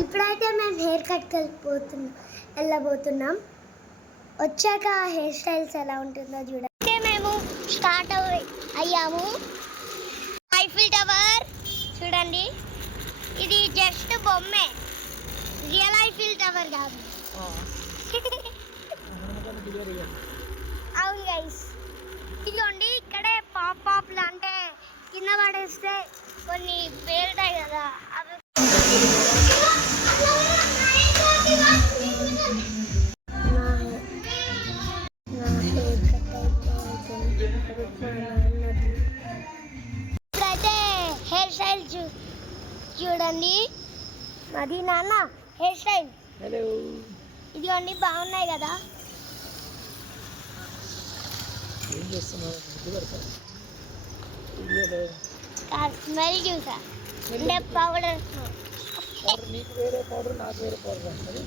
ఇప్పుడైతే మేము హెయిర్ కట్కి వెళ్ళబోతున్నాం. వచ్చాక హెయిర్ స్టైల్స్ ఎలా ఉంటుందో చూడండి. అయితే మేము స్టార్ట్ అయ్యాము. ఐఫిల్ టవర్ చూడండి, ఇది జస్ట్ బొమ్మే, రియల్ ఐఫిల్ టవర్ కాదు. అవును గైస్, ఇదిగోండి ఇక్కడే పాప్లు అంటే కింద పడేస్తే కొన్ని పేరుతాయి కదా, అవి ఇప్పుడైతే హెయిర్ స్టైల్ చూడండి. అది నాన్న హెయిర్ స్టైల్. హలో, ఇదిగోండి బాగున్నాయి కదా. ఏం చేస్తున్నావు? స్మెల్ చూసా అంటే పౌడర్. నీకు వేరే పౌడర్, నాకు వేరే పౌడర్ అంటుంది.